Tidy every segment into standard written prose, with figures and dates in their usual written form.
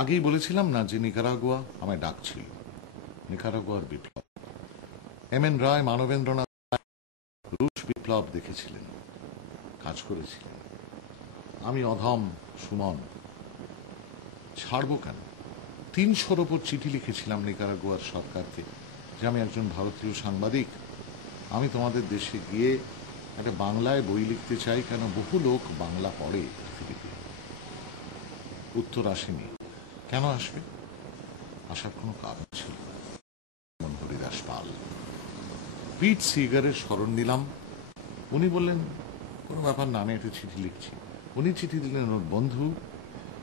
আগেই বলেছিলাম না যে নিকারাগুয়া আমায় ডাকছিল। নিকারাগুয়ার বিপ্লব, এম এন রায়, মানবেন্দ্রনাথ রুশ বিপ্লব দেখেছিলেন, কাজ করেছিলেন। আমি অধম সুমন ছাড়বো কেন? ৩০০-র ওপর চিঠি লিখেছিলাম নিকারাগুয়ার সরকারকে যে আমি একজন ভারতীয় সাংবাদিক, আমি তোমাদের দেশে গিয়ে একটা বাংলায় বই লিখতে চাই, কেন বহু লোক বাংলা পড়ে পৃথিবীতে। উত্তর আসেনি। কেন আসবে? আসার কোনো কারণ ছিল। হরিদাস পাল, পিট সিগারের স্মরণ নিলাম। উনি বললেন কোনো ব্যাপার না, আমি একটা চিঠি লিখছি। উনি চিঠি দিলেন ওর বন্ধু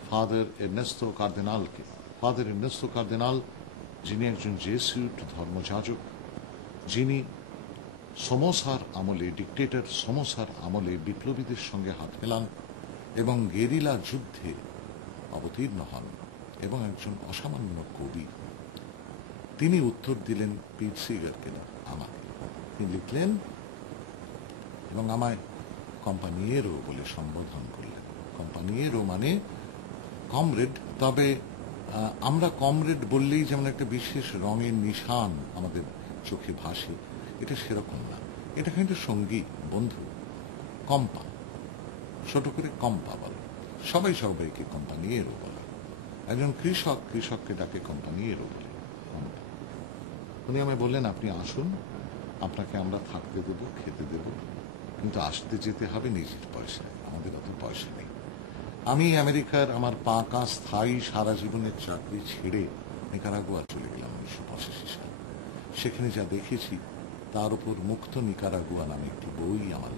ফাদার এর্নেস্তো কার্দিনালকে। ফাদার এর্নেস্তো কার্দিনাল, যিনি একজন জেসুইট ধর্মযাজক, যিনি সোমোসার আমলে, ডিক্টেটর সোমোসার আমলে বিপ্লবীদের সঙ্গে হাত মেলান এবং গেরিলা যুদ্ধে অবতীর্ণ হন, এবং একজন অসামান্য কবি। তিনি উত্তর দিলেন পিট সিগারকে না, আমাকে। তিনি লিখলেন এবং আমায় কোম্পানিয়েরো বলে সম্বোধন করলেন। কোম্পানিয়েরো মানে কমরেড, তবে আমরা কমরেড বললেই যেমন একটা বিশেষ রঙের নিশান আমাদের চোখে ভাসে, এটা সেরকম না। এটা কিন্তু সঙ্গী, বন্ধু, কম্পা, ছোট করে কম্পা বলে। সবাই সবাইকে কোম্পানিয়েরো বলে। একজন কৃষক কৃষককে ডাকে কোম্পানিয়েরো বলে, কম্পা। উনি আমায় বললেন আপনি আসুন, আপনাকে আমরা থাকতে দেব, খেতে দেব, কিন্তু আসতে যেতে হবে নিজের পয়সায়, আমাদের অত পয়সা নেই। আমি আমেরিকার আমার পাকা স্থায়ী সারা জীবনের চাকরি ছেড়ে নিকারাগুয়া চলে গেলাম 1985 সালে। সেখানে যা দেখেছি তার উপর মুক্ত নিকারাগুয়া নামে একটি বই আমার